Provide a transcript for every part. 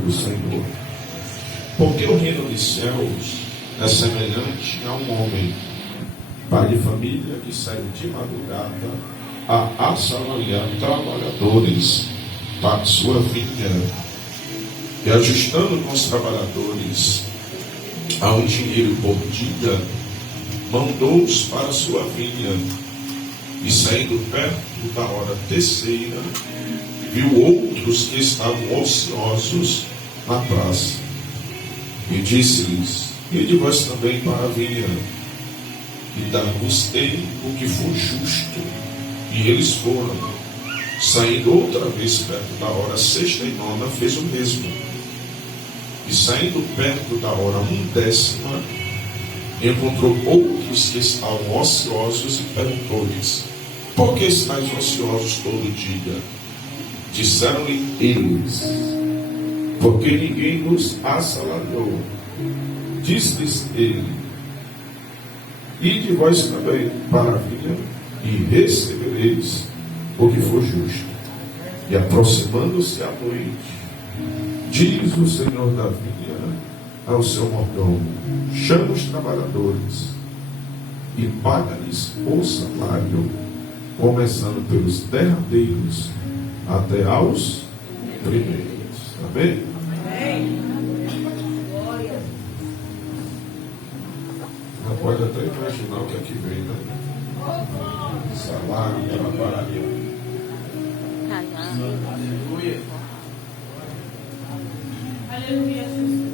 do Senhor. Porque o reino dos céus é semelhante a um homem, pai de família, que saiu de madrugada a assalariar trabalhadores para sua vinha, e ajustando com os trabalhadores a um dinheiro por dia, mandou-os para sua vinha, e saindo perto da hora terceira, viu outros que estavam ociosos na praça, e disse-lhes: ide vós também para a vinha, e dar-vos-ei o que for justo. E eles foram. Saindo outra vez perto da hora sexta e nona, fez o mesmo. E saindo perto da hora 1/10, encontrou outros que estavam ociosos e perguntou-lhes: por que estáis ociosos todo dia? Disseram-lhe eles: porque ninguém nos assalariou. Disse-lhes ele: ide vós também para a vinha, e recebereis o que for justo. E aproximando-se à noite, diz o Senhor da vinha ao seu mordomo: chama os trabalhadores e paga-lhes o salário, começando pelos derradeiros até aos primeiros. Amém? Amém. Não pode até imaginar o que aqui vem, né? Salário, trabalho. Aleluia. Aleluia, Jesus.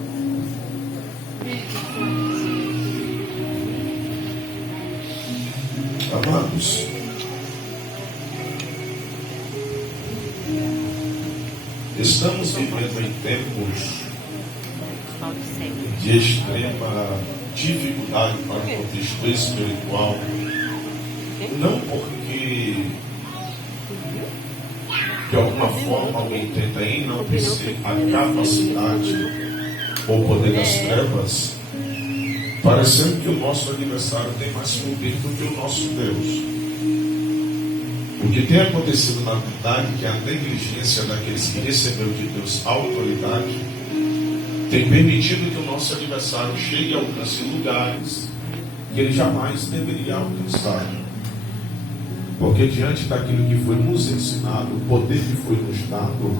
Amados, estamos vivendo em tempos de extrema dificuldade para o contexto espiritual, não porque de alguma forma alguém tenta enaltecer a capacidade ou poder das trevas, parecendo que o nosso adversário tem mais poder do que o nosso Deus. O que tem acontecido na verdade é que a negligência daqueles que receberam de Deus a autoridade tem permitido que o nosso adversário chegue e alcance lugares que ele jamais deveria alcançar. Porque diante daquilo que foi nos ensinado, o poder que foi nos dado,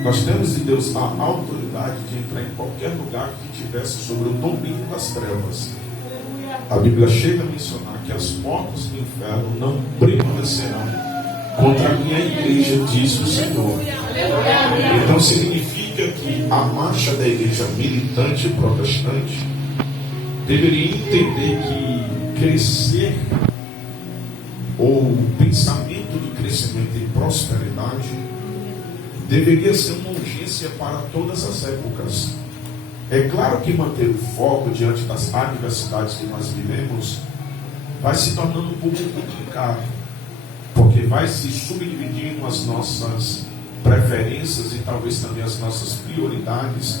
nós temos de Deus a autoridade de entrar em qualquer lugar que tivesse sobre o domínio das trevas. A Bíblia chega a mencionar que as portas do inferno não prevalecerão contra a minha igreja, diz o Senhor. Então significa que a marcha da igreja militante e protestante deveria entender que crescer, ou o pensamento de crescimento e prosperidade, deveria ser uma urgência para todas as épocas. É claro que manter o foco diante das adversidades que nós vivemos vai se tornando um pouco complicado, porque vai se subdividindo as nossas preferências e talvez também as nossas prioridades.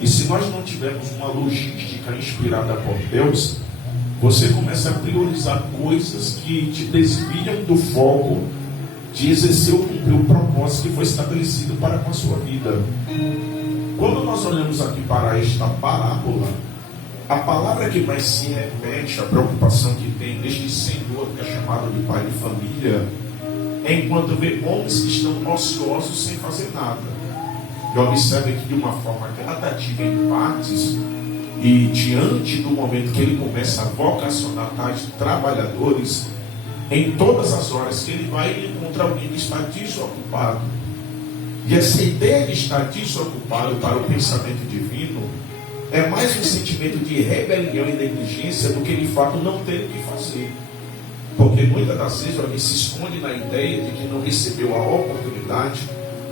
E se nós não tivermos uma logística inspirada por Deus, você começa a priorizar coisas que te desviam do foco de exercer ou cumprir o propósito que foi estabelecido para com a sua vida. Quando nós olhamos aqui para esta parábola, a palavra que mais se repete, a preocupação que tem neste Senhor, que é chamado de pai de família, é enquanto vê homens que estão ociosos sem fazer nada. E observe que de uma forma gradativa em partes, e diante do momento que ele começa a vocacionar tais trabalhadores, em todas as horas que ele vai, ele encontra alguém que está desocupado. E essa ideia de estar desocupado para o pensamento divino é mais um sentimento de rebelião e negligência do que de fato não ter o que fazer. Porque muitas das vezes alguém se esconde na ideia de que não recebeu a oportunidade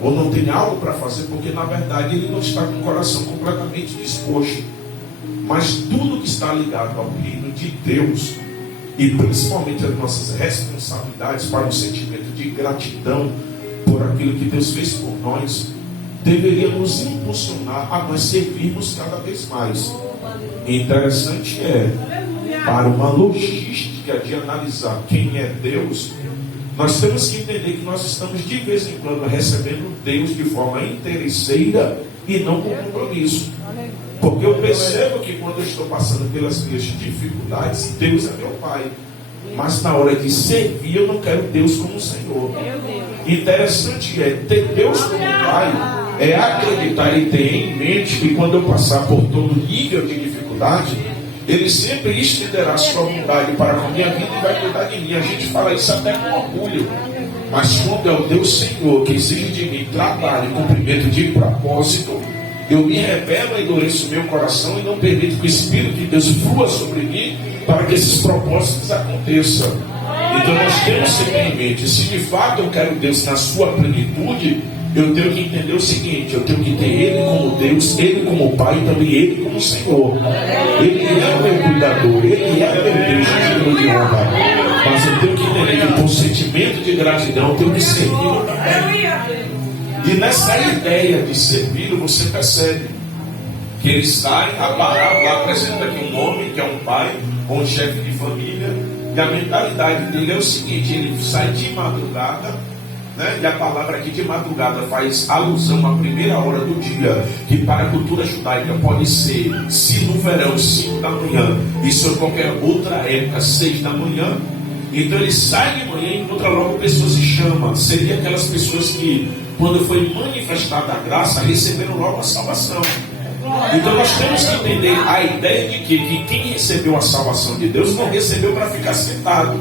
ou não tem algo para fazer, porque na verdade ele não está com o coração completamente disposto. Mas tudo que está ligado ao reino de Deus, e principalmente as nossas responsabilidades para um sentimento de gratidão por aquilo que Deus fez por nós, deveria nos impulsionar a nós servirmos cada vez mais. Interessante é, para uma logística de analisar quem é Deus, nós temos que entender que nós estamos de vez em quando recebendo Deus de forma interesseira e não com compromisso. Porque eu percebo que quando eu estou passando pelas minhas dificuldades, Deus é meu Pai. Mas na hora de servir, eu não quero Deus como Senhor. Interessante é ter Deus como Pai, é acreditar e ter em mente que quando eu passar por todo nível de dificuldade, Ele sempre estenderá sua bondade para com a minha vida e vai cuidar de mim. A gente fala isso até com orgulho. Mas quando é o Deus Senhor que exige de mim trabalho e cumprimento de propósito, eu me rebelo, endureço meu coração e não permito que o Espírito de Deus flua sobre mim para que esses propósitos aconteçam. Então nós temos sempre em mente, se de fato eu quero Deus na sua plenitude, eu tenho que entender o seguinte: eu tenho que ter Ele como Deus, Ele como Pai e também Ele como Senhor. Ele é o meu cuidador, Ele é o meu Deus digno de honra. Mas eu tenho que entender que por sentimento de gratidão eu tenho que servir também. E nessa ideia de servir, você percebe que ele sai, a parábola apresenta aqui um homem que é um pai ou um chefe de família, e a mentalidade dele é o seguinte: ele sai de madrugada, né? E a palavra aqui de madrugada faz alusão à primeira hora do dia, que para a cultura judaica pode ser, se no verão, 5 da manhã, e se em qualquer outra época, 6 da manhã. Então ele sai de manhã e encontra logo pessoas e chama. Seria aquelas pessoas que, quando foi manifestada a graça, receberam logo a salvação. Então nós temos que entender a ideia de que quem recebeu a salvação de Deus não recebeu para ficar sentado.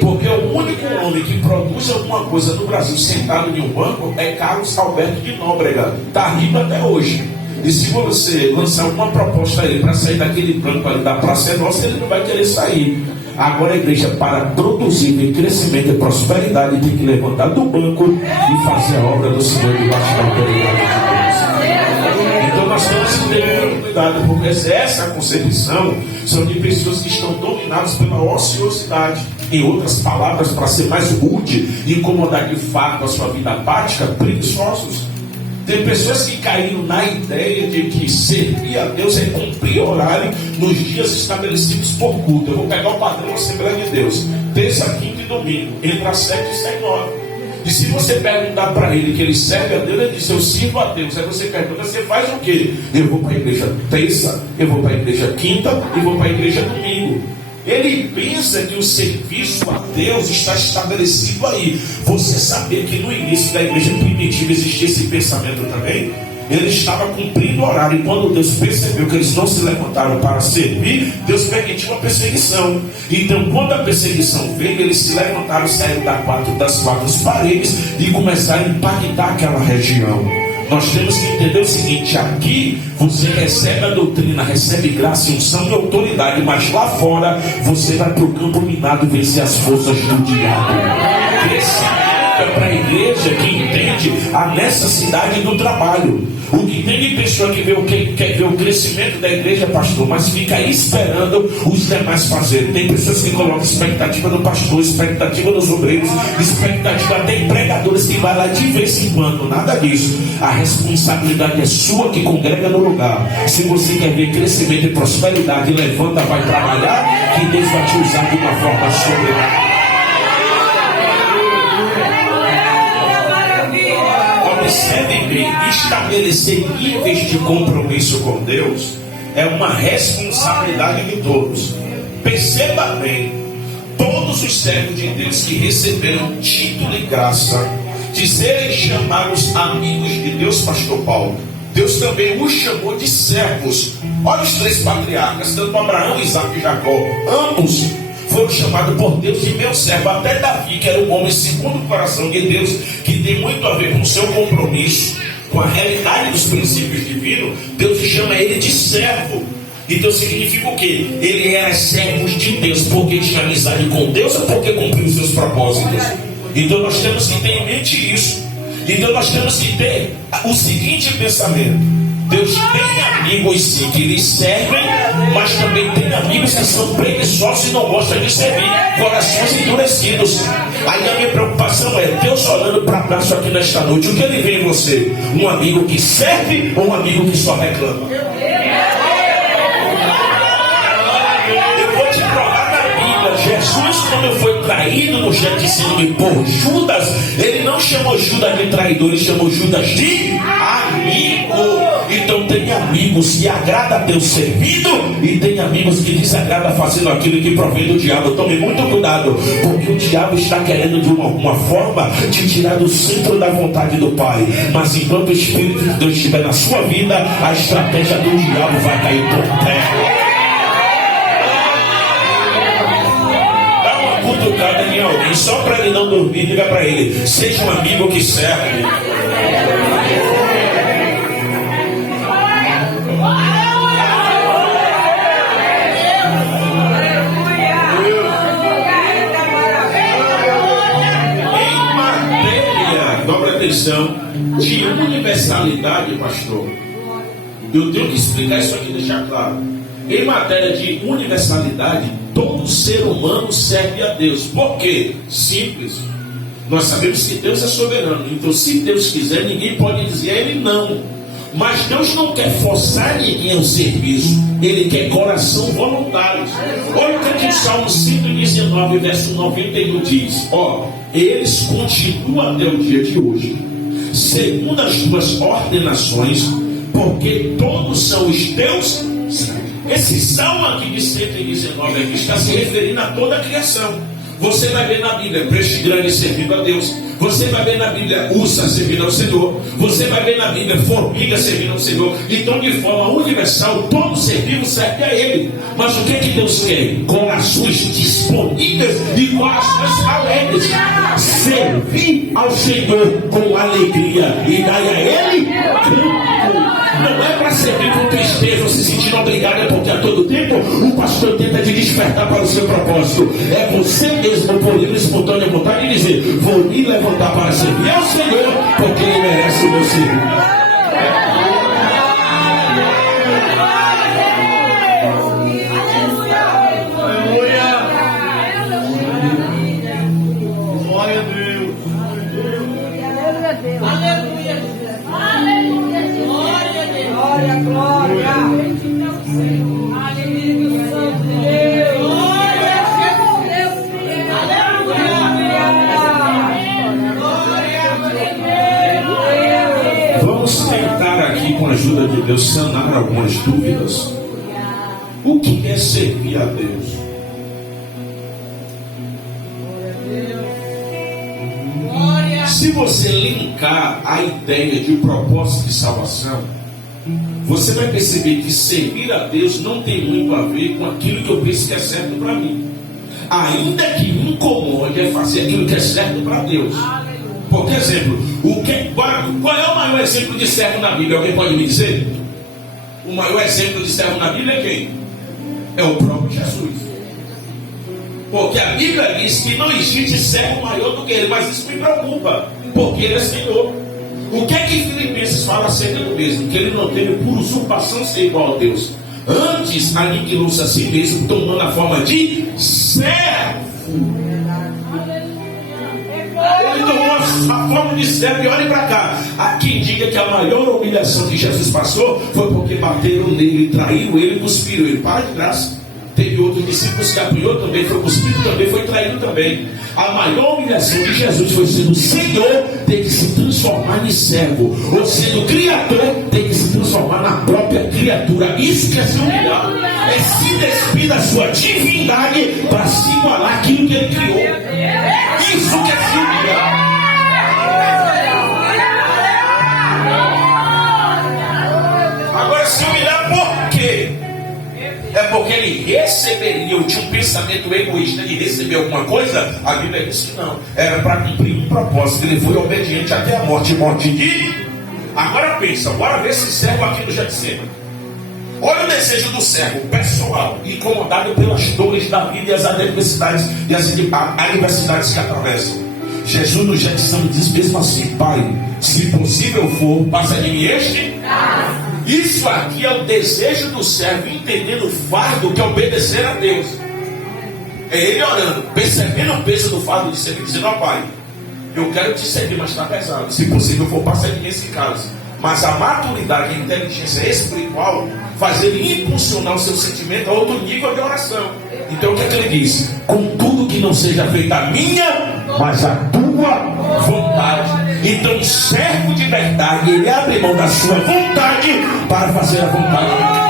Porque o único homem que produz alguma coisa no Brasil sentado em um banco é Carlos Alberto de Nóbrega. Está rico até hoje. E se você lançar uma proposta a ele para sair daquele banco ali da Praça é Nossa, ele não vai querer sair. Agora a igreja, para produzir em crescimento e prosperidade, tem que levantar do banco e fazer a obra do Senhor debaixo da autoridade de Deus. Então nós temos que ter muito cuidado, porque essa concepção são de pessoas que estão dominadas pela ociosidade. Em outras palavras, para ser mais rude e incomodar de fato a sua vida prática, preguiçosos. Tem pessoas que caíram na ideia de que servir a Deus é cumprir horário nos dias estabelecidos por culto. Eu vou pegar o padrão da Assembleia de Deus, terça, quinta e domingo, entre as 7 e 7 e 9. E se você perguntar para ele que ele serve a Deus, ele diz: eu sirvo a Deus. Aí você pergunta: você faz o quê? Eu vou para a igreja terça, eu vou para a igreja quinta e vou para a igreja domingo. Ele pensa que o serviço a Deus está estabelecido aí. Você sabia que no início da igreja primitiva existia esse pensamento também? Ele estava cumprindo o horário, e quando Deus percebeu que eles não se levantaram para servir, Deus permitiu a perseguição. Então quando a perseguição veio, eles se levantaram, saíram das quatro paredes e começaram a impactar aquela região. Nós temos que entender o seguinte: aqui você recebe a doutrina, recebe graça, unção e autoridade, mas lá fora você vai para o campo minado vencer as forças do diabo. É para a igreja que entende a necessidade do trabalho. O que tem de pessoa que quer ver o crescimento da igreja, pastor, mas fica esperando os demais fazerem. Tem pessoas que colocam expectativa no pastor, expectativa nos obreiros, expectativa até em pregadores que vai lá de vez em quando. Nada disso. A responsabilidade é sua que congrega no lugar. Se você quer ver crescimento e prosperidade, levanta, vai trabalhar, que Deus vai te usar de uma forma sobrenatural. Observem bem, estabelecer níveis de compromisso com Deus é uma responsabilidade de todos. Perceba bem, todos os servos de Deus que receberam título e graça de serem chamados amigos de Deus, pastor Paulo, Deus também os chamou de servos. Olha os 3 patriarcas, tanto Abraão, Isaac e Jacó, ambos foram chamados por Deus de meu servo. Até Davi, que era um homem segundo o coração de Deus, que tem muito a ver com o seu compromisso com a realidade dos princípios divinos, Deus chama ele de servo. Então significa o quê? Ele era servo de Deus porque tinha amizade com Deus ou porque cumpriu os seus propósitos? Então nós temos que ter em mente isso. Então nós temos que ter o seguinte pensamento: Deus tem amigos sim que lhe servem, mas também tem amigos que são preguiçosos e não gostam de servir, corações endurecidos. Aí a minha preocupação é Deus olhando para baixo aqui nesta noite. O que ele vê em você? Um amigo que serve ou um amigo que só reclama? Eu vou te provar na Bíblia. Jesus, quando foi traído no Getsemane por Judas, ele não chamou Judas de traidor, ele chamou Judas de amigo. amigos que agrada a Deus servindo e tem amigos que desagrada fazendo aquilo que provém do diabo. Tome muito cuidado, porque o diabo está querendo de uma forma te tirar do centro da vontade do Pai. Mas enquanto o Espírito de Deus estiver na sua vida, a estratégia do diabo vai cair por terra. Dá uma cutucada em alguém, só para ele não dormir. Diga para ele: seja um amigo que serve. De universalidade, pastor, eu tenho que explicar isso aqui e deixar claro. Em matéria de universalidade, todo ser humano serve a Deus. Por quê? Simples. Nós sabemos que Deus é soberano. Então, se Deus quiser, ninguém pode dizer a Ele não. Mas Deus não quer forçar ninguém ao serviço. Ele quer coração voluntário. Olha o que o Salmo 119, verso 91 diz: eles continuam até o dia de hoje, segundo as tuas ordenações, porque todos são os teus. Esse salmo aqui de 119 aqui está se referindo a toda a criação. Você vai ver na Bíblia peixe grande servindo a Deus. Você vai ver na Bíblia ursa servindo ao Senhor. Você vai ver na Bíblia formiga servindo ao Senhor. Então, de forma universal, todo ser vivo serve a Ele. Mas o que Deus quer? Corações disponíveis e corações alegres. Servir ao Senhor com alegria e dar a Ele canto. Não é para servir com tristeza ou se sentindo obrigado, é porque a todo tempo o pastor tenta te despertar para o seu propósito. É você mesmo, por livre espontânea vontade, de dizer: vou me levantar para servir ao Senhor, porque Ele merece o meu serviço. Vamos tentar aqui, com a ajuda de Deus, sanar algumas dúvidas. O que é servir a Deus? Se você linkar a ideia de um propósito de salvação, você vai perceber que servir a Deus não tem muito a ver com aquilo que eu penso que é certo para mim. Ainda que me incomode é fazer aquilo que é certo para Deus. Por exemplo, qual é o maior exemplo de servo na Bíblia? Alguém pode me dizer? O maior exemplo de servo na Bíblia é quem? É o próprio Jesus. Porque a Bíblia diz que não existe servo maior do que ele. Mas isso me preocupa, porque ele é Senhor. O que é que Filipenses fala acerca do mesmo? Que ele não teve por usurpação ser igual a Deus. Antes aniquilou-se a si mesmo, tomando a forma de servo. Ele tomou a forma de servo. E olhe para cá. Há quem diga que a maior humilhação que Jesus passou foi porque bateram nele, traíram ele e cuspiram ele. Para de graça. Teve outros discípulos que apanhou também, foi cuspido também, foi traído também. A maior humilhação de Jesus foi sendo Senhor, tem que se transformar em servo. Ou sendo Criador, tem que se transformar na própria criatura. Isso que é ser humilhado. É se despir da sua divindade para se igualar àquilo que Ele criou. Isso que é se humilhar. Agora, se humilhar por quê? É porque ele receberia, eu tinha um pensamento egoísta de receber alguma coisa. A Bíblia diz que não, era para cumprir um propósito. Ele foi obediente até a morte de. Agora pensa, bora ver esse servo aqui no Getsemane. Olha o desejo do servo pessoal, incomodado pelas dores da vida e as adversidades e as adversidades que atravessam. Jesus no Getsemane diz mesmo assim: Pai, se possível for, passa de mim este. Isso aqui é o desejo do servo, entendendo o fardo que é obedecer a Deus. É ele orando, percebendo o peso do fardo de servir, dizendo: ó Pai, eu quero te servir, mas está pesado. Se possível for, passa de mim esse caso. Mas a maturidade e a inteligência espiritual faz ele impulsionar o seu sentimento a outro nível de oração. Então o que é que ele diz? Contudo que não seja feita a minha, mas a tua vontade. Então, o servo de verdade, ele abre mão da sua vontade para fazer a vontade de Deus.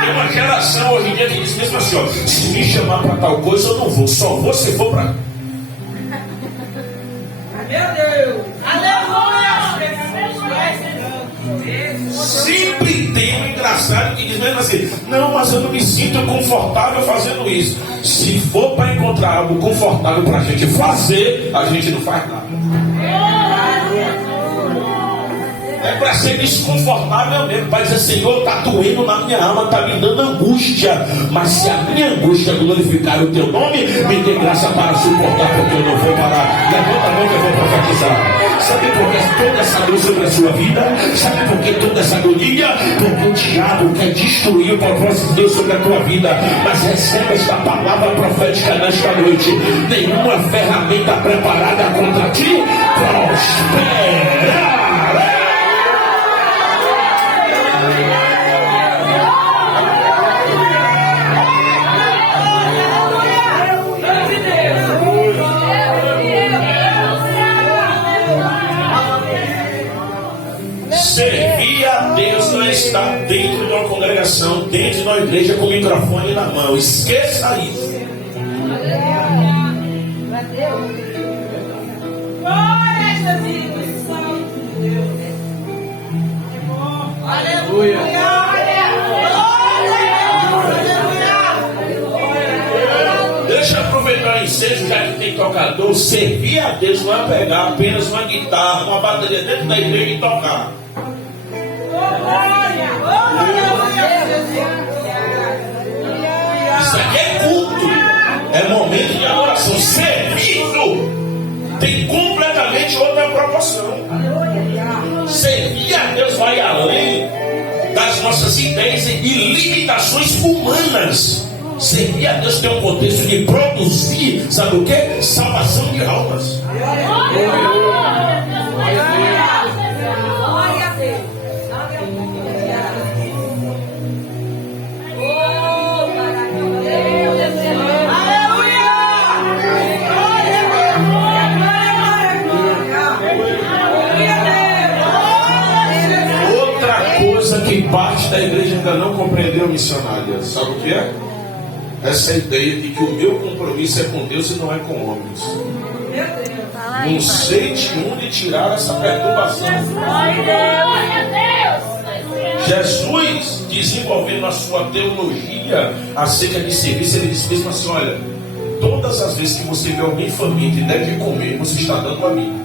Tem uma geração hoje em dia que diz mesmo assim, ó, se me chamar para tal coisa eu não vou, só vou se for para... Meu Deus! Aleluia! Sempre tem um engraçado que diz mesmo assim, não, mas eu não me sinto confortável fazendo isso. Se for para encontrar algo confortável para a gente fazer, a gente não faz nada. É para ser desconfortável mesmo, para dizer, Senhor, está doendo na minha alma, está me dando angústia, mas se a minha angústia glorificar o teu nome, me dê graça para suportar, porque eu não vou parar. Levanta a mão que eu vou profetizar. Sabe por que toda essa dor sobre a sua vida? Sabe por que toda essa agonia? Porque o diabo quer destruir o propósito de Deus sobre a tua vida. Mas recebe esta palavra profética nesta noite. Nenhuma ferramenta preparada contra ti prosperará. Servir a Deus não está dentro de uma congregação, dentro de uma igreja com o microfone na mão. Esqueça isso. Aleluia! Deixa eu aproveitar o ensejo, já que tem tocador. Servir a Deus não é pegar apenas uma guitarra, uma bateria dentro da igreja e tocar. Isso aqui é culto, é momento de adoração. Serviço tem completamente outra proporção. Servir a Deus vai além das nossas ideias e limitações humanas. Servir a Deus tem um contexto de produzir, sabe o que? Salvação de almas. Que parte da igreja ainda não compreendeu, missionária, sabe o que é? Essa ideia de que o meu compromisso é com Deus e não é com homens. Não sei de onde tirar essa perturbação. Jesus, desenvolvendo a sua teologia acerca de serviço, ele disse mesmo assim, olha, todas as vezes que você vê alguém faminto e deve comer, você está dando a mim.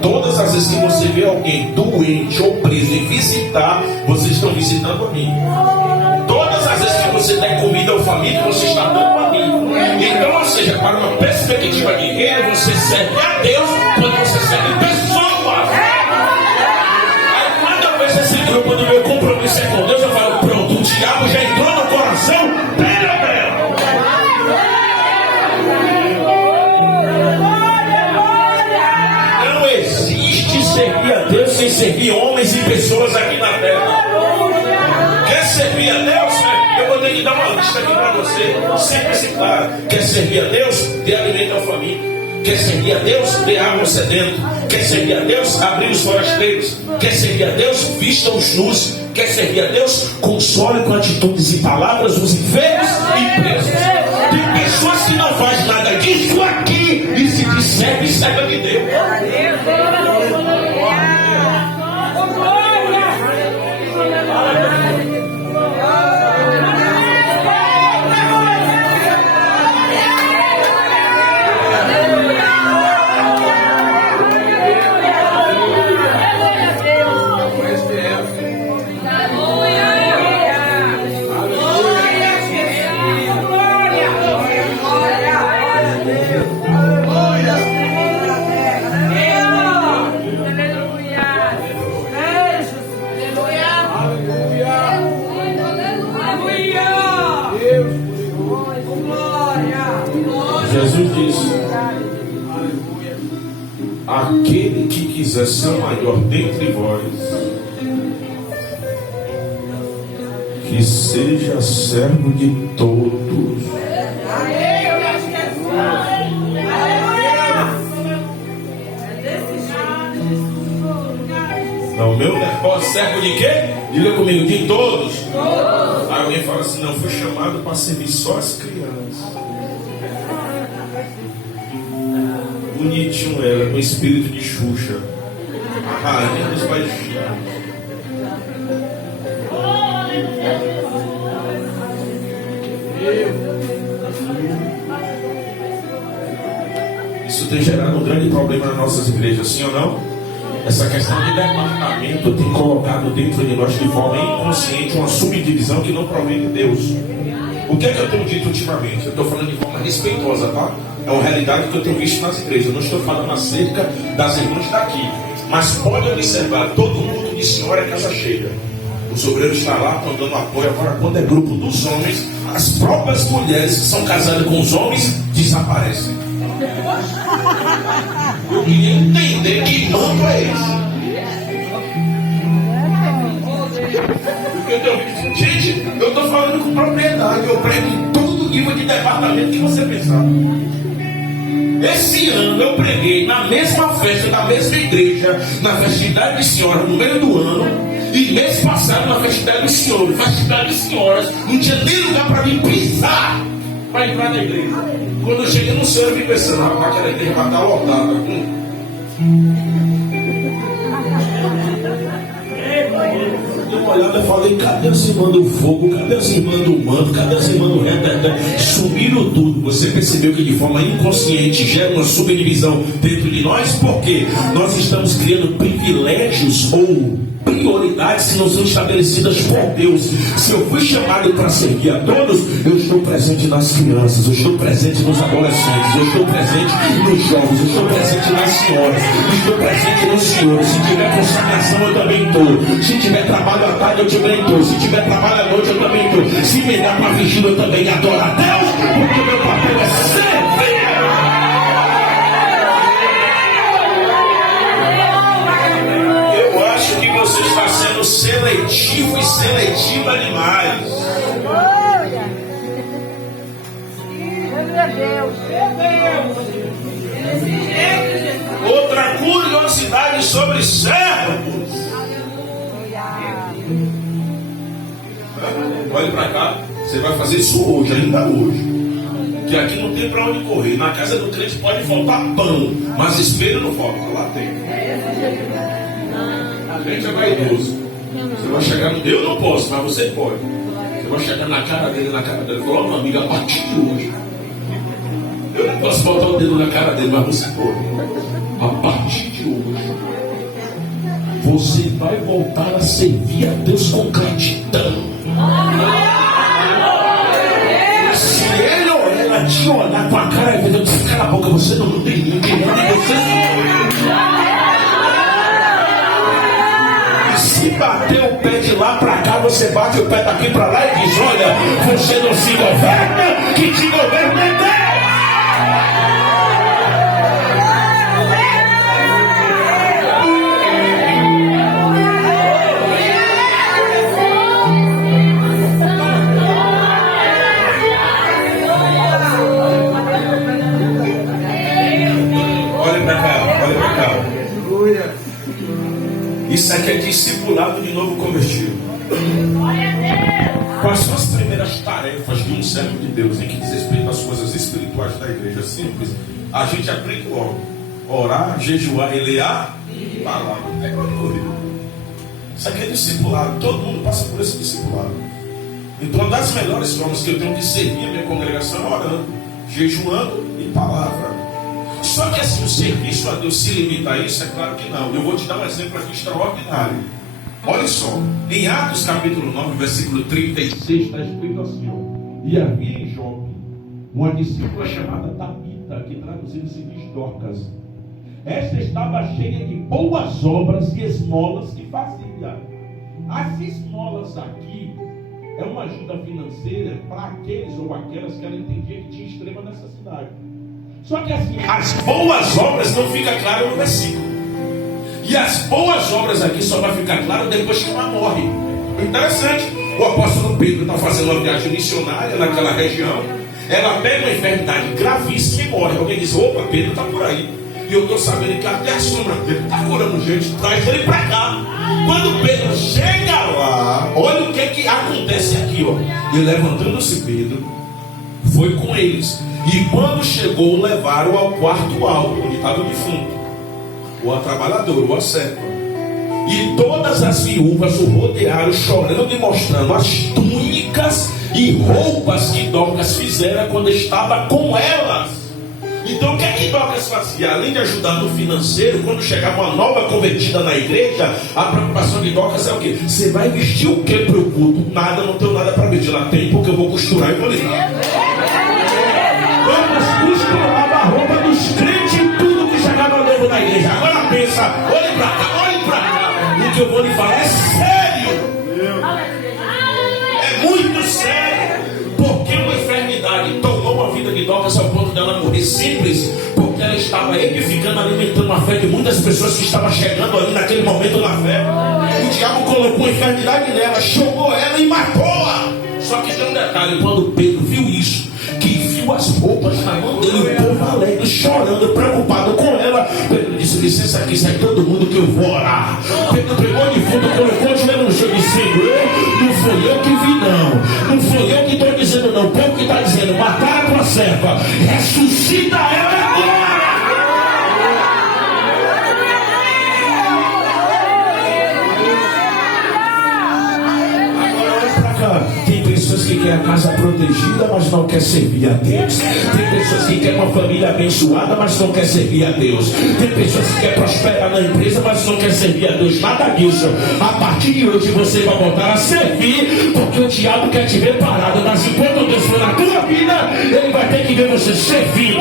Todas as vezes que você vê alguém doente ou preso e visitar, vocês estão visitando a mim. Todas as vezes que você der comida ao faminto, você está dando a mim. Então, ou seja, para uma perspectiva de reino, você serve a Deus quando você serve pessoas. Aí quando eu vejo esse grupo do meu compromisso é com Deus, eu falo, pronto, o diabo já entrou no coração dela. Servir a Deus sem servir homens e pessoas aqui na terra. Quer servir a Deus? Eu vou ter que dar uma lista aqui para você. Sempre se claro. Quer servir a Deus? Dê alimento ao faminto. Quer servir a Deus? Dê água ao sedento. Quer servir a Deus? Abrir os forasteiros. Quer servir a Deus? Vista os nus. Quer servir a Deus? Console com atitudes e palavras os enfermos e presos. Tem pessoas que não fazem nada disso aqui e se disserve e serve de Deus. Jesus disse: aquele que quiser ser maior dentre vós, que seja servo de todos. Não, meu negócio serve de quê? Diga comigo, de todos. Aí alguém fala assim, não, foi chamado para servir só as crianças. Bonitinho ela, com espírito de Xuxa. A rainha dos baixinhos. Isso tem gerado um grande problema nas nossas igrejas, sim ou não? Essa questão de departamento tem colocado dentro de nós de forma inconsciente uma subdivisão que não provém de Deus. O que é que eu tenho dito ultimamente? Eu estou falando de forma respeitosa, tá? É uma realidade que eu tenho visto nas igrejas. Eu não estou falando acerca das irmãs daqui. Mas pode observar, todo mundo de senhora é casa cheia. Os obreiros estão lá, estão dando apoio. Agora, quando é grupo dos homens, as próprias mulheres que são casadas com os homens desaparecem. Eu queria entender que mando é esse. Gente, eu estou falando com propriedade. Eu prego em todo nível de departamento que você pensar. Esse ano eu preguei na mesma festa, na mesma igreja, na festividade de senhoras, no meio do ano. E mês passado, na festividade de senhores, festividade de senhoras, não tinha nem lugar para mim pisar para entrar na igreja. Quando eu cheguei no céu, eu vim pensando, rapaz, aquela igreja vai estar lotada. Dei uma olhada e falei, cadê as irmãs do fogo? Cadê as irmãs do manto? Cadê as irmãs do reto? Sumiram tudo. Você percebeu que de forma inconsciente gera uma subdivisão dentro de nós? Porque nós estamos criando privilégios ou prioridades que não são estabelecidas por Deus. Se eu fui chamado para servir a todos, eu estou presente nas crianças, eu estou presente nos adolescentes, eu estou presente nos jovens, eu estou presente nas senhoras, eu estou presente nos senhores. Se tiver consagração, eu também estou. Se tiver trabalho à tarde, eu também estou. Se tiver trabalho à noite, eu também estou. Se me dá para vigília, eu também adoro a Deus, porque o meu papel é servir. Você está sendo seletivo e seletiva demais. Outra curiosidade sobre servos. Olhe para cá. Você vai fazer isso hoje, ainda hoje. Que aqui não tem para onde correr. Na casa do crente pode faltar pão, mas espelho não falta. Lá tem. A gente é vaidoso. Você vai chegar no... Eu não posso, mas você pode. Você vai chegar na cara dele, e falar, meu amigo, a partir de hoje. Eu não posso botar o dedo na cara dele, mas você pode. A partir de hoje, você vai voltar a servir a Deus com gratidão. Se ele ou ela te olhar com a cara e dizer, cala a boca, você não tem ninguém, você se bater o pé de lá para cá, você bate o pé daqui para lá e diz, olha, você não se governa, que te governa é Deus. Olha para cá. Isso aqui é discipulado de novo convertido. Quais são as primeiras tarefas de um servo de Deus em que diz respeito às coisas espirituais da igreja? Simples. A gente aprende logo. Orar, jejuar e ler a palavra. É corrido. Isso aqui é discipulado. Todo mundo passa por esse discipulado. Então, uma das melhores formas que eu tenho de servir a minha congregação é orando, jejuando e palavra. Só que assim, o serviço a Deus se limita a isso? É claro que não. Eu vou te dar um exemplo aqui extraordinário. Olha só, em Atos capítulo 9, versículo 36, está escrito assim, ó. E havia em Jope uma discípula chamada Tabita, que traduzido se diz Dorcas. Esta estava cheia de boas obras e esmolas que fazia. As esmolas aqui é uma ajuda financeira para aqueles ou aquelas que ela entendia que tinha extrema necessidade. Só que assim, as boas obras não fica claro no versículo. E as boas obras aqui só vai ficar claro depois que ela morre. Interessante. O apóstolo Pedro está fazendo uma viagem missionária naquela região. ela pega uma enfermidade gravíssima e morre. Alguém diz: opa, Pedro está por aí. E eu estou sabendo que até a sombra dele está curando gente, traz ele para cá. Quando Pedro chega lá, olha o que acontece aqui, ó. E levantando-se Pedro, foi com eles. E quando chegou, levaram ao quarto alto, onde estava o defunto, ou a trabalhadora, ou a serva. E todas as viúvas o rodearam, chorando e mostrando as túnicas e roupas que Dorcas fizera quando estava com elas. Então o que é que Dorcas fazia? Além de ajudar no financeiro, quando chegava uma nova convertida na igreja, a preocupação de Dorcas é o quê? Você vai vestir o que para o culto? Nada, não tenho nada para vestir. Lá tem, porque eu vou costurar e vou ligar. Dorcas costurava a roupa dos crentes e tudo que chegava novo na igreja. Agora pensa, olhe para cá, olhe para cá. O que eu vou lhe falar é sério. É muito sério. Porque uma enfermidade tomou a vida de Dorcas ao ponto dela morrer. Simples. Porque ela estava edificando, alimentando a fé de muitas pessoas que estavam chegando ali naquele momento na fé. O diabo colocou a enfermidade nela, jogou ela e matou-a. Só que tem um detalhe: quando Pedro viu isso, que viu as roupas na mão dele, o povo alegre, chorando, preocupado com ela, Pedro disse: licença aqui, sai todo mundo que eu vou orar. Pedro pegou de fundo, colocou o joelho no chão e disse: não fui eu que vi, não fui eu que estou dizendo, não. O povo que está dizendo: matar a tua serva, ressuscita ela agora. Tem pessoas que querem a casa protegida, mas não quer servir a Deus. Tem pessoas que querem uma família abençoada, mas não quer servir a Deus. Tem pessoas que querem prosperar na empresa, mas não quer servir a Deus. Nada disso. A partir de hoje você vai voltar a servir, porque o diabo quer te ver parado. Mas enquanto Deus for na tua vida, ele vai ter que ver você servindo.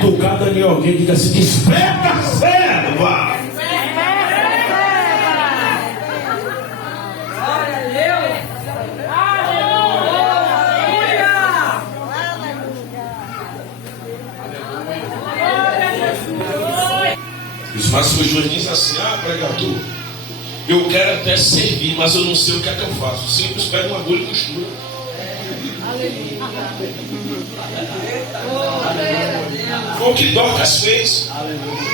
Cutucada em alguém, diga assim: desperta, serva. Os vasculhões dizem assim: pregador, eu quero até servir, mas eu não sei o que é que eu faço. Simples, pega uma agulha e costura. Foi o que Dorcas fez.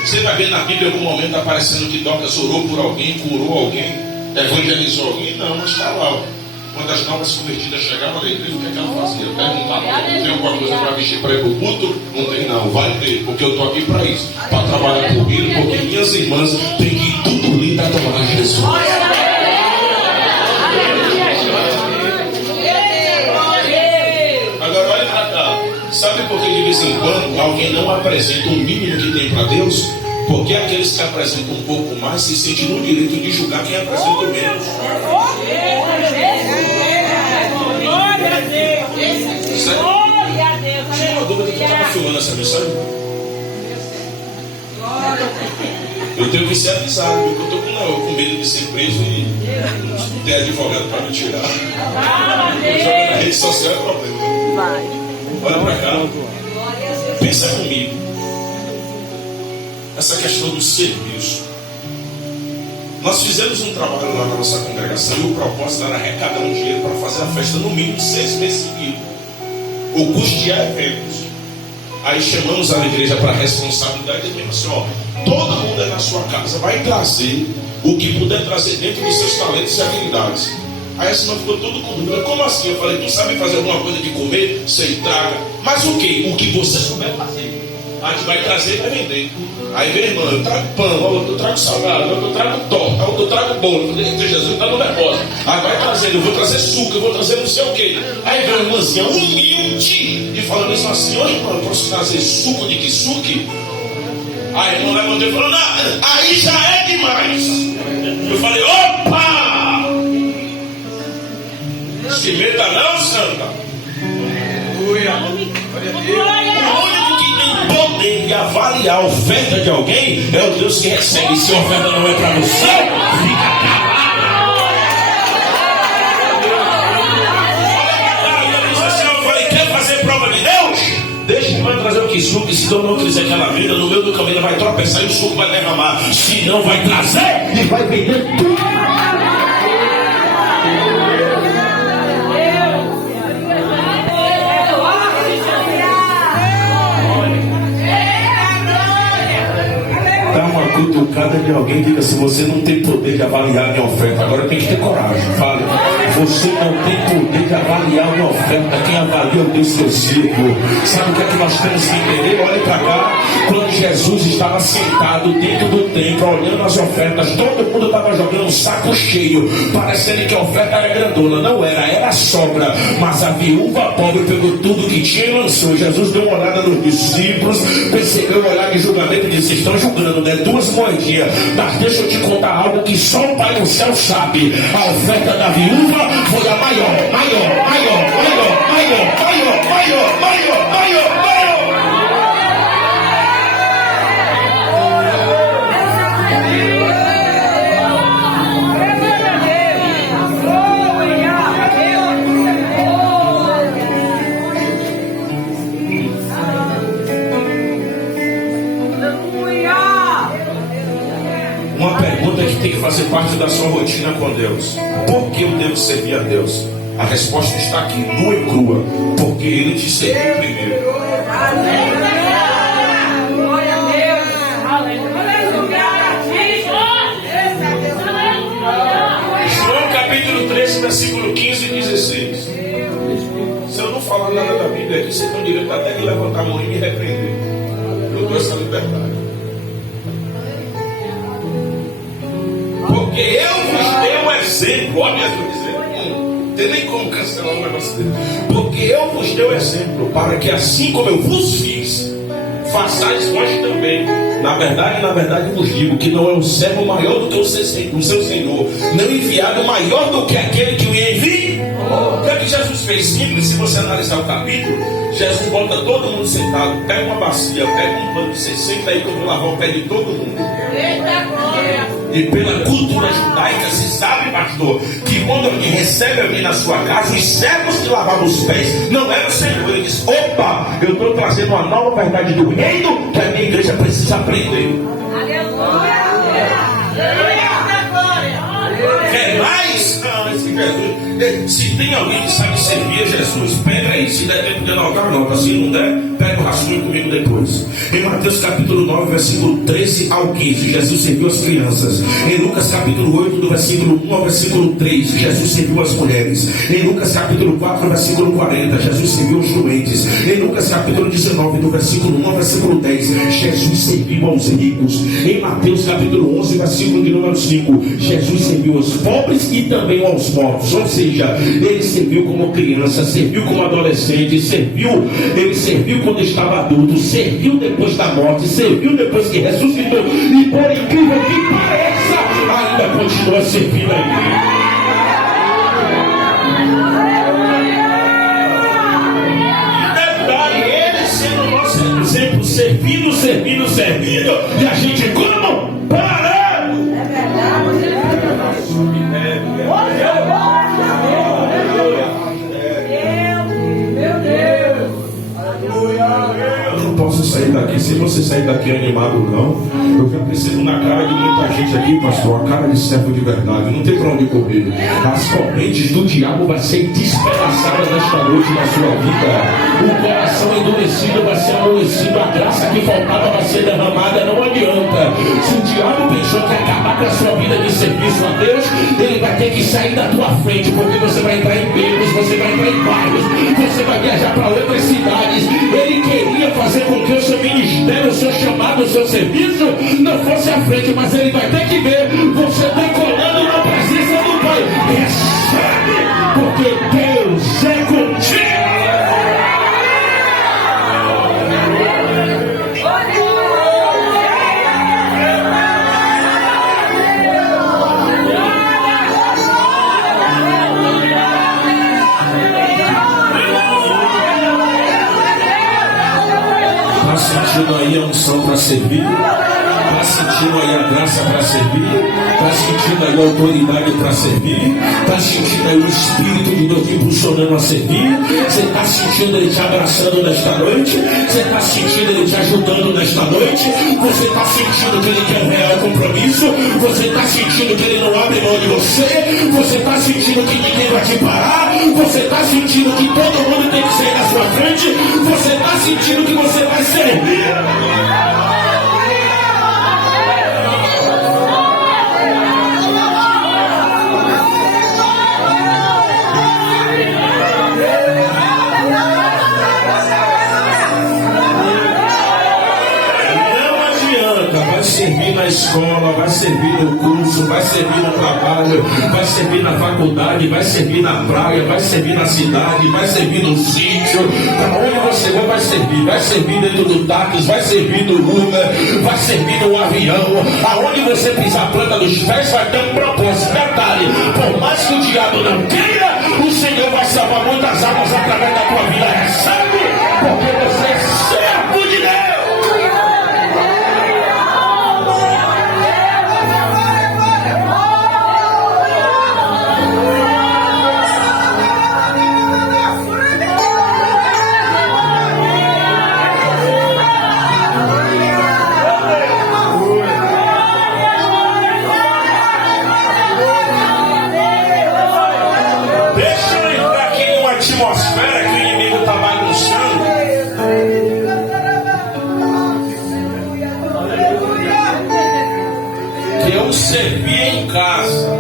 Você vai ver na Bíblia em algum momento aparecendo que Dorcas orou por alguém, curou alguém, evangelizou alguém? Não, mas está lá. Quando as novas convertidas chegavam na igreja, o que é que ela fazia? Perguntava: tem alguma coisa para vestir para ir para o culto? Não tem, não. Vai ter, porque eu estou aqui para isso, para trabalhar por mim, porque minhas irmãs têm que ir tudo lindo a tomar Jesus. Sabe por que de vez em quando alguém não apresenta o mínimo que tem para Deus? Porque aqueles que apresentam um pouco mais se sentem no direito de julgar quem apresenta menos. Glória a Deus! Glória a Deus! Tinha uma dúvida que eu estava filmando essa mensagem. Eu tenho que ser avisado, porque eu estou com medo de ser preso e ter advogado para me tirar. Jogar na rede social é problema. Vai. Olha para cá. Pensa comigo. Essa questão do serviço. Nós fizemos um trabalho lá na nossa congregação e o propósito era arrecadar um dinheiro para fazer a festa no mínimo 6 meses seguidos. Ou custear eventos. Aí chamamos a igreja para a responsabilidade e dizemos assim: todo mundo é na sua casa, vai trazer o que puder trazer dentro dos seus talentos e habilidades. Aí a senhora ficou todo com dúvida: como assim? Eu falei: tu sabe fazer alguma coisa de comer? Sei, traga. Mas o que? O que você souber fazer. A gente vai trazer e vai vender. Aí vem irmã: eu trago pão, eu trago salgado, eu trago torta, eu trago bolo. Jesus está no negócio. Aí vai trazendo: eu vou trazer suco, eu vou trazer não sei o que. Aí vem uma irmãzinha humilde e falando isso assim: ô irmã, eu posso trazer suco de kisuke? Aí a irmã levantou e falou: não, aí já é demais. Eu falei: opa! Se meta não, santa. Aleluia. O único que tem poder de avaliar a oferta de alguém é o Deus que recebe. Se a oferta não é para você, fica calado. Eu falei: quer fazer prova de Deus? Deixa que vai trazer o que aquele suco, e se eu não quiser aquela vida, no meio do caminho ele vai tropeçar e o suco vai derramar. Se não, vai trazer e vai vender tudo. Dá uma cutucada de alguém, diga assim: você não tem poder de avaliar a minha oferta. Agora tem que ter coragem. Fale: você não tem poder de avaliar a minha oferta. Quem avalia é o Deus que eu sirvo. Sabe o que é que nós temos que entender? Olha para cá. Quando Jesus estava sentado dentro do templo, olhando as ofertas, todo mundo estava jogando um saco cheio, parecendo que a oferta era grandona. Não era, era sobra. Mas a viúva pobre pegou tudo que tinha e lançou. Jesus deu uma olhada nos discípulos, percebeu o olhar de julgamento e disse: estão julgando, né? 2 moedinhas. Mas deixa eu te contar algo que só o Pai do céu sabe. A oferta da viúva foi a maior. Uma pergunta que tem que fazer parte da sua rotina com Deus: por que eu devo servir a Deus? A resposta está aqui, nua e crua: porque Ele te serviu primeiro. Glória a Deus. João capítulo 13, versículo 15 e 16. Se eu não falar nada da Bíblia aqui, vocês estão direito até de levantar a mão e me repreender. Eu dou essa liberdade. Porque eu vos dei um exemplo. Olha Jesus dizendo: não tem nem como cancelar um negócio dele. Porque eu vos dei um exemplo, para que assim como eu vos fiz, façais vós também. Na verdade vos digo que não é um servo maior do que o seu Senhor, não enviado maior do que aquele que o envia. O que é que Jesus fez? Simples. Se você analisar o capítulo, Jesus bota todo mundo sentado, pega uma bacia, pega um pano, você senta aí que eu vou lavar o pé de todo mundo. Eita glória! E pela cultura judaica se sabe, pastor, que quando alguém recebe alguém na sua casa, os servos que lavavam os pés não eram o Senhor. Ele diz: opa, eu estou trazendo uma nova verdade do reino que a minha igreja precisa aprender. Aleluia! Quer mais? Ah, esse Jesus. Se tem alguém que sabe servir a Jesus, pega aí. Se der tempo de anotar, anota. Se não der, pega o rascunho comigo depois. Em Mateus capítulo 9, versículo 13 ao 15, Jesus serviu as crianças. Em Lucas capítulo 8, do versículo 1 ao versículo 3, Jesus serviu as mulheres. Em Lucas capítulo 4, versículo 40, Jesus serviu os doentes. Em Lucas capítulo 19, do versículo 1 ao versículo 10, Jesus serviu aos ricos. Em Mateus capítulo 11, versículo de número 5, Jesus serviu aos pobres e também aos mortos. Ou seja, ele serviu como criança, serviu como adolescente, ele serviu quando estava adulto, serviu depois da morte, serviu depois que ressuscitou, e por incrível que pareça, ainda continua servindo a igreja. Detalhe, ele sendo o nosso exemplo, servindo, e a gente como? Parando! Eu não posso sair daqui. Se você sair daqui animado, não. Eu já percebo na cara de muita gente aqui, pastor, a cara de servo de verdade. Não tem pra onde correr. As correntes do diabo vai ser despedaçadas nesta noite na sua vida. O coração endurecido vai ser amolecido. A graça que faltava vai ser derramada. Não adianta. Se o diabo pensou que acabar com a sua vida de serviço a Deus, ele vai ter que sair da tua frente, porque você vai entrar em becos, você vai entrar em bairros, você vai viajar para outras cidades. Ele queria fazer com que o seu ministério, o seu chamado, o seu serviço não fosse à frente, mas ele vai ter que ver você decolando na presença do Pai. Recebe, porque Deus é contigo. Está sentindo aí a unção para servir? Está sentindo aí a graça para servir, está sentindo aí a autoridade para servir, está sentindo aí o Espírito de Deus te impulsionando a servir, você está sentindo Ele te abraçando nesta noite, você está sentindo Ele te ajudando nesta noite, você está sentindo que Ele quer um real compromisso, você está sentindo que Ele não abre mão de você está sentindo que ninguém vai te parar, você está sentindo que todo mundo tem que sair na sua frente, você está sentindo que você vai servir. Vai servir na escola, vai servir no curso, vai servir no trabalho, vai servir na faculdade, vai servir na praia, vai servir na cidade, vai servir no sítio. Para onde você vai servir dentro do táxi, vai servir no Uber, vai servir no avião. Aonde você pisar a planta dos pés vai ter um propósito. Detalhe, por mais que o diabo não queira, o Senhor vai salvar muitas almas através da tua vida. Recebe, porque você é servo de Deus. Atmosfera que o inimigo está bagunçando. Que eu servia em casa.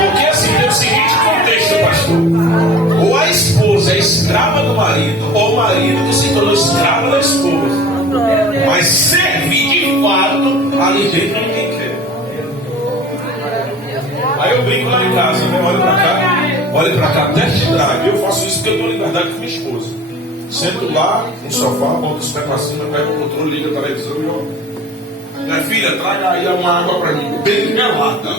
Porque assim tem o seguinte contexto, pastor. Ou a esposa é escrava do marido, ou o marido que se tornou escravo da esposa. Mas servir de fato, ali dentro ninguém quer. Aí eu brinco lá em casa, né? Olha pra cá, teste drive. Eu faço isso porque eu tenho liberdade com minha esposa. Sento lá no sofá, boto os pés pra cima, pego o controle, liga a televisão e ó. Minha filha, traga aí uma água pra mim, bem gelada.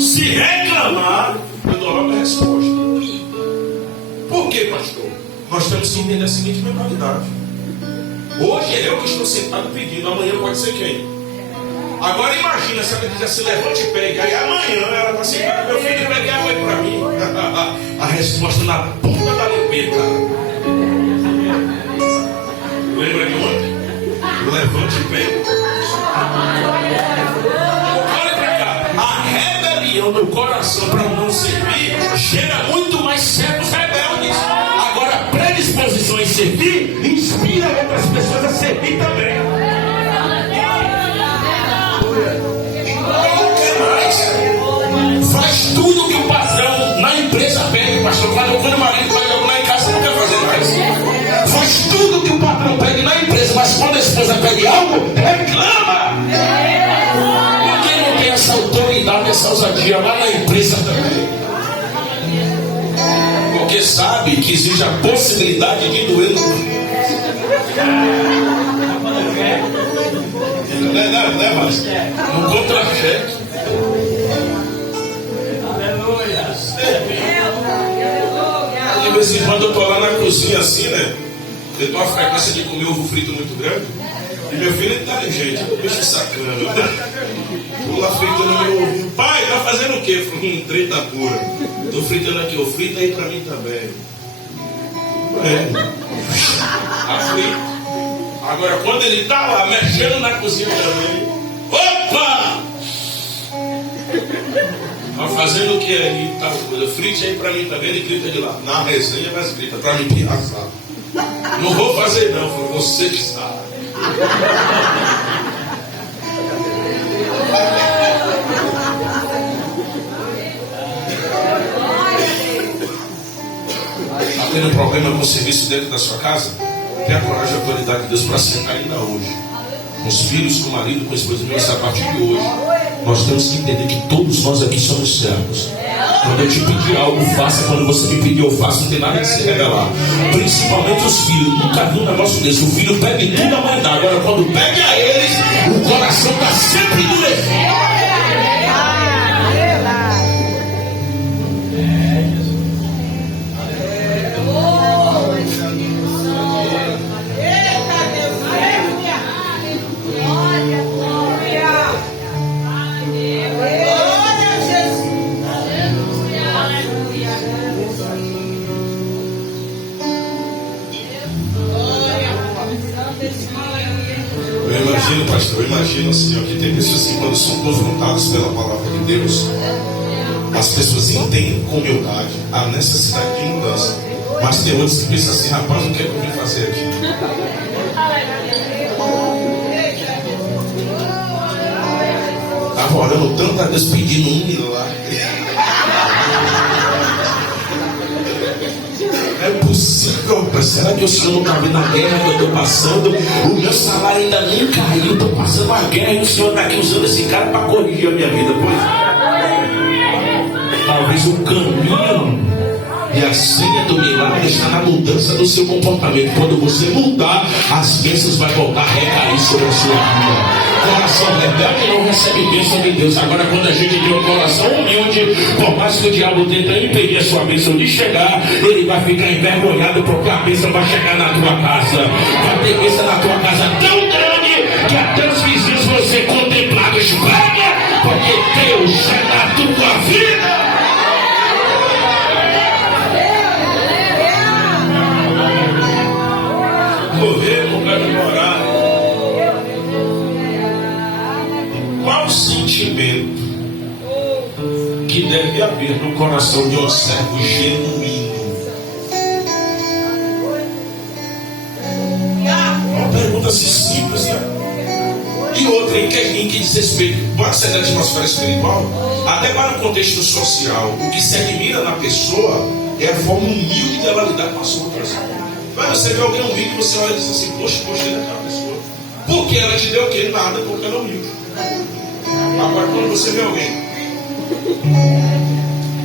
Se reclamar, eu dou logo a resposta. Por que, pastor? Nós temos que entender a seguinte mentalidade. Hoje é eu que estou sentado pedindo, amanhã pode ser quem? Agora imagina se ela diz assim, levante e pegue, aí amanhã ela está sentada, meu filho, pegue água aí para mim. A resposta na ponta da limpeta. Lembra de ontem? Levante e pegue. Olha para cá, a rebelião no coração para não servir gera muito mais servos rebeldes. Agora a predisposição em servir inspira outras pessoas a servir também. Faz tudo que o patrão na empresa pede, pastor. Quando o marido vai lá em casa, não quer fazer mais. Faz tudo que o patrão pede na empresa, mas quando a esposa pede algo, reclama. Porque não tem essa autoridade, essa ousadia lá na empresa também. Porque sabe que existe a possibilidade de doer no não é mais. No contra-cheque. De vez em quando eu tô lá na cozinha assim, né? Eu tenho uma frequência de comer ovo frito muito grande. E meu filho é inteligente, o bicho sacana. Tô lá fritando meu ovo. Pai, tá fazendo o quê? Treta pura. Tô fritando aqui, ovo frito aí pra mim também. Tá frito. Agora quando ele tá lá mexendo na cozinha também. Opa! Mas fazendo o que aí? Tá, frite aí pra mim também, ele grita de lá. Na resenha, mas grita pra mim pirraçar. Não vou fazer não, foi você que sabe. Está tendo problema com o serviço dentro da sua casa? Tenha coragem e autoridade de Deus para sentar ainda hoje. Com os filhos, com o marido, com a esposa. Mas a partir de hoje, nós temos que entender que todos nós aqui somos servos. Quando eu te pedir algo, faça. Quando você me pedir, eu faço. Não tem nada de se revelar. Principalmente os filhos. Nunca vi um negócio desse. O filho pede tudo a mãe dá. Agora, quando pede a eles, o coração está sempre endurecido. Eu imagino, pastor, eu imagino, Senhor, que tem pessoas que quando são confrontadas pela palavra de Deus, as pessoas entendem com humildade a necessidade de mudança. Mas tem outros que pensam assim, rapaz, o que é que eu vim fazer aqui? Estava orando tanto a Deus pedindo um milagre. Não é possível, será que o Senhor não está vendo a guerra que eu estou passando? O meu salário ainda nem caiu, estou passando uma guerra e o Senhor está aqui usando esse cara para corrigir a minha vida. Pois talvez o caminho e a senha do milagre está na mudança do seu comportamento. Quando você mudar, as bênçãos vão voltar a recair sobre a sua vida. Coração rebelde não recebe bênção de Deus. Agora, quando a gente tem um coração humilde, por mais que o diabo tenta impedir a sua bênção de chegar, ele vai ficar envergonhado porque a bênção vai chegar na tua casa. Vai ter bênção na tua casa tão grande que até os vizinhos vão ser contemplados. Porque Deus é na tua vida. Correr no lugar de morar. Qual o sentimento que deve haver no coração de um servo genuíno? Uma pergunta assim simples, né? E outra, em que diz respeito, pode ser da atmosfera espiritual, até para o contexto social. O que se admira na pessoa é a forma humilde dela lidar com as outras. Mas você vê alguém humilde e você olha e diz assim, poxa, gostei daquela pessoa. Por que ela te deu o quê? Nada, porque ela é humilde. Agora, quando você vê alguém,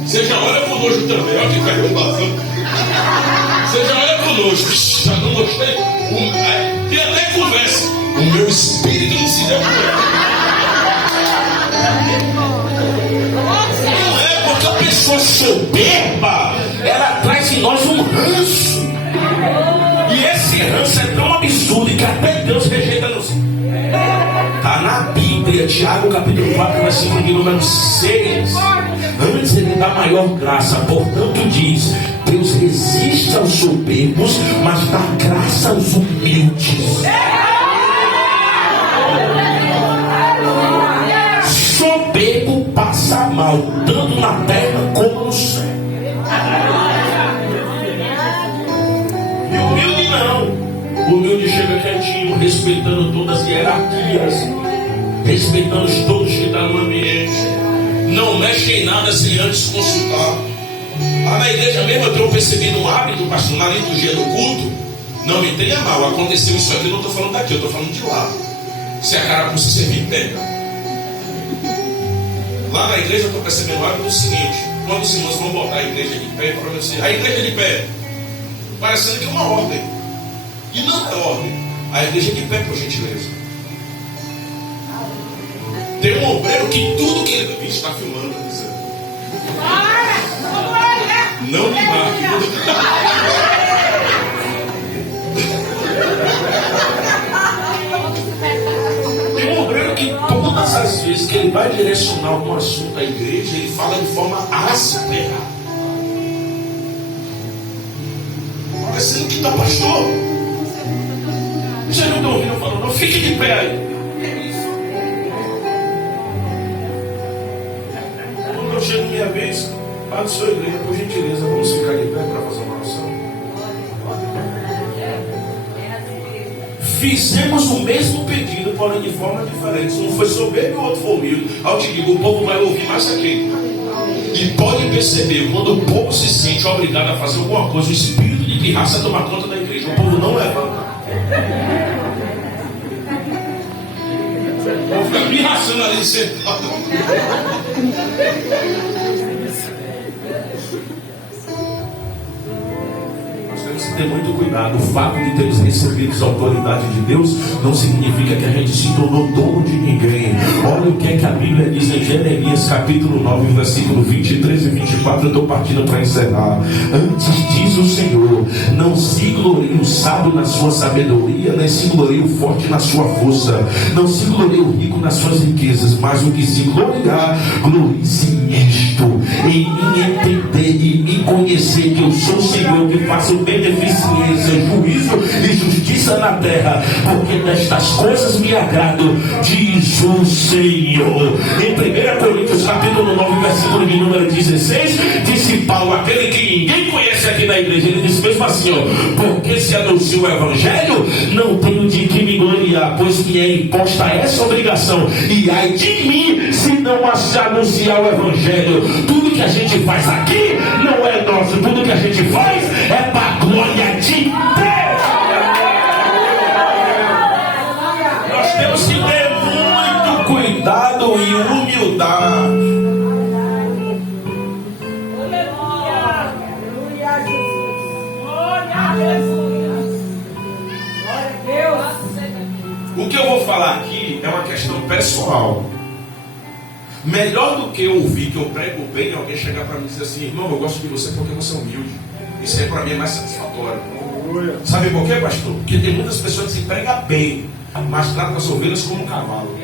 você já olha pro nojo também, olha que vai passando. Você já olha pro nojo, já não gostei. E até conversa. O meu espírito não se deu Não é porque a pessoa soberba, ela traz em nós um ranço. E esse ranço é tão absurdo que até Deus rejeita-nos. Está na Bíblia, Tiago capítulo 4, versículo de número 6. Antes ele dá maior graça, portanto diz: Deus resiste aos soberbos, mas dá graça aos humildes. Soberbo passa mal, tanto na terra como no céu. E humilde não. O humilde chega quietinho, respeitando todas as hierarquias, respeitando todos que estão no ambiente. Não mexe em nada sem antes consultar. Lá na igreja mesmo eu tenho percebido um hábito, pastor, na liturgia do culto. Não me tenha mal, aconteceu isso aqui, eu não estou falando daqui, eu estou falando de lá. Se a carapuça servir, pega. Lá na igreja eu estou percebendo o hábito seguinte: quando os irmãos vão botar a igreja de pé, para você, a igreja de pé, parecendo que é uma ordem. E não é ordem. A igreja de pé, por gentileza. Tem um obreiro que tudo que ele está filmando, não me marque. Tem um obreiro que todas as vezes que ele vai direcionar algum assunto à igreja, ele fala de forma áspera. Parecendo que está pastor. Vocês não estão ouvindo falando, não, fique de pé aí. Quando eu chego minha vez, Padre, sua igreja, por gentileza, vamos ficar de pé para fazer uma oração. Fizemos o mesmo pedido, porém de forma diferente. Um foi soberbo e o outro foi humilde. Ao te digo, o povo vai ouvir mais aqui. E pode perceber, quando o povo se sente obrigado a fazer alguma coisa, o espírito de pirraça toma conta da igreja. O povo não levanta. O povo fica pirraçando ali sentado. Temos que ter muito cuidado. O fato de termos recebido a autoridade de Deus não significa que a gente se tornou dono de ninguém. Olha o que é que a Bíblia diz em Jeremias capítulo 9, versículo 23 e 24. Eu estou partindo para encerrar. Antes diz o Senhor: não se glorie o sábio na sua sabedoria, nem se glorie o forte na sua força, não se glorie o rico nas suas riquezas, mas o que se gloriar, glorie-se nisto, em entender e conhecer que eu sou o Senhor, que faço beneficência, juízo e justiça na terra, porque destas coisas me agrado, diz o Senhor. Em 1 Coríntios capítulo 9, versículo de número 16, disse Paulo, aquele que ninguém conhece aqui na igreja, ele disse mesmo assim, ó, porque se anuncia o evangelho, não tenho de que me gloriar, pois que é imposta essa obrigação, e ai de mim se não se anunciar o evangelho. Tudo que a gente faz aqui não é nosso, tudo que a gente faz é para a glória de Deus. Nós temos que ter muito cuidado e humildade. O que eu vou falar aqui é uma questão pessoal. Melhor do que ouvir que eu prego bem, alguém chegar para mim e dizer assim, irmão, eu gosto de você porque você é humilde. Isso aí para mim é mais satisfatório. Sabe por quê, pastor? Porque tem muitas pessoas que se pregam bem, mas tratam as ovelhas como um cavalo.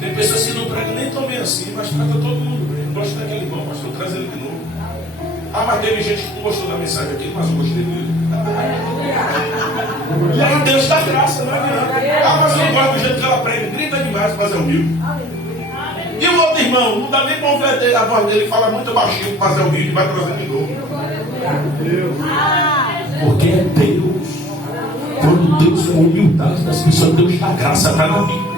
Tem pessoas que não pregam nem tão bem assim, mas tratam todo mundo bem. Não gosto daquele irmão, pastor, traz ele de novo. Ah, mas teve gente que não gostou da mensagem aqui, mas eu gostei dele. E aí Deus dá graça, não é? Ah, mas eu não gosto do jeito que ela prega, grita demais, mas é humilde. E o outro irmão, não dá nem para ouvir a voz dele, fala muito baixinho, mas é humilde, vai trazer de novo. Porque é Deus. Quando Deus, com humildade das pessoas, Deus dá graça para a Bíblia.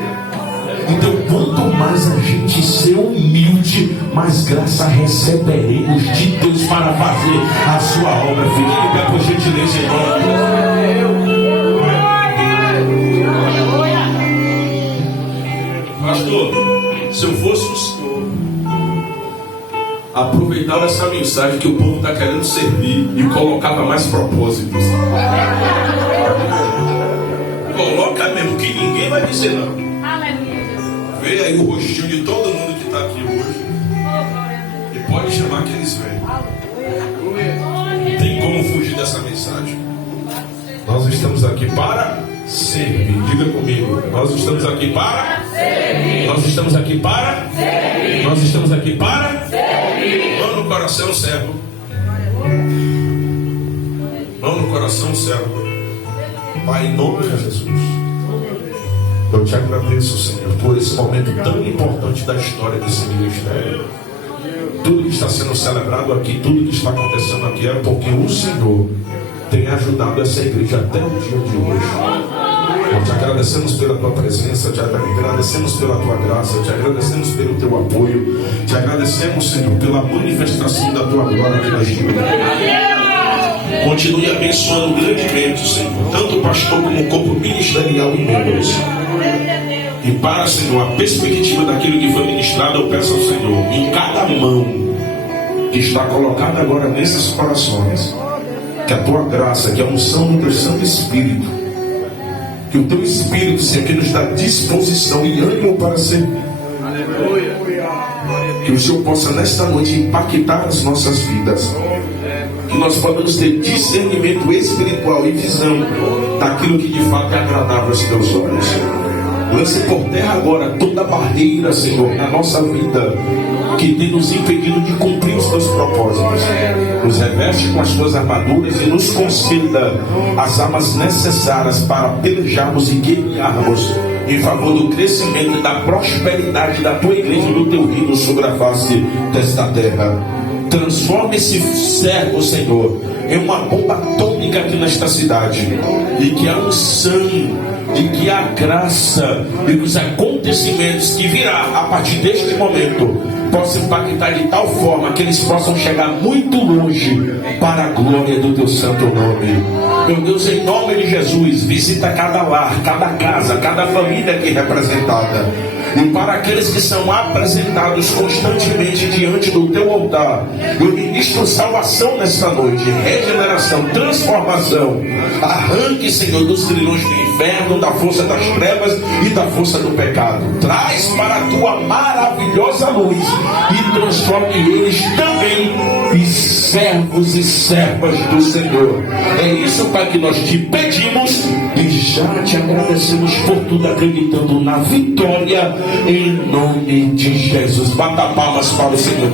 Então, quanto mais a gente ser humilde, mais graça receberemos de Deus para fazer a sua obra. Fique de pé, por gentileza, irmão. Pastor, se eu fosse o senhor, aproveitava essa mensagem que o povo está querendo servir e colocava mais propósitos. Coloca mesmo, que ninguém vai dizer não. Vê aí o rostinho de todo mundo que está aqui hoje. E pode chamar que eles vêm. Não tem como fugir dessa mensagem. Nós estamos aqui para servir. Diga comigo. Nós estamos aqui para servir. Nós estamos aqui para servir. Nós estamos aqui para servir. Mão no coração, servo. Mão no coração, servo. Pai, em nome de Jesus, eu te agradeço, Senhor, por esse momento tão importante da história desse ministério. Tudo que está sendo celebrado aqui, tudo que está acontecendo aqui é porque o Senhor tem ajudado essa igreja até o dia de hoje. Nós te agradecemos pela tua presença, te agradecemos pela tua graça, te agradecemos pelo teu apoio, te agradecemos, Senhor, pela manifestação da tua glória aqui na igreja. Continue abençoando grandemente, Senhor, tanto o pastor como o corpo ministerial e membros. E para, Senhor, a perspectiva daquilo que foi ministrado, eu peço ao Senhor, em cada mão que está colocada agora nesses corações, que a tua graça, que a unção do teu Santo Espírito, que o teu Espírito, Senhor, que nos dá disposição e ânimo para servir. Que o Senhor possa nesta noite impactar as nossas vidas. Que nós podemos ter discernimento espiritual e visão daquilo que de fato é agradável aos teus olhos. Lance por terra agora toda barreira, Senhor, na nossa vida, que tem nos impedido de cumprir os teus propósitos. Nos reveste com as tuas armaduras e nos conceda as armas necessárias para pelejarmos e guerrearmos em favor do crescimento e da prosperidade da tua igreja e do teu reino sobre a face desta terra. Transforma esse servo, Senhor, em uma bomba atômica aqui nesta cidade, e que a unção, e que a graça e os acontecimentos que virá a partir deste momento possam impactar de tal forma que eles possam chegar muito longe para a glória do teu santo nome. Meu Deus, em nome de Jesus, visita cada lar, cada casa, cada família aqui representada. E para aqueles que são apresentados constantemente diante do teu altar, eu ministro salvação nesta noite, regeneração, transformação. Arranque, Senhor, dos grilhões do inferno, da força das trevas e da força do pecado. Traz para a tua maravilhosa luz e transforme eles também em servos e servas do Senhor. É isso, Pai, que nós te pedimos E já te agradecemos por tudo, acreditando na vitória em nome de Jesus. Bata palmas para o Senhor.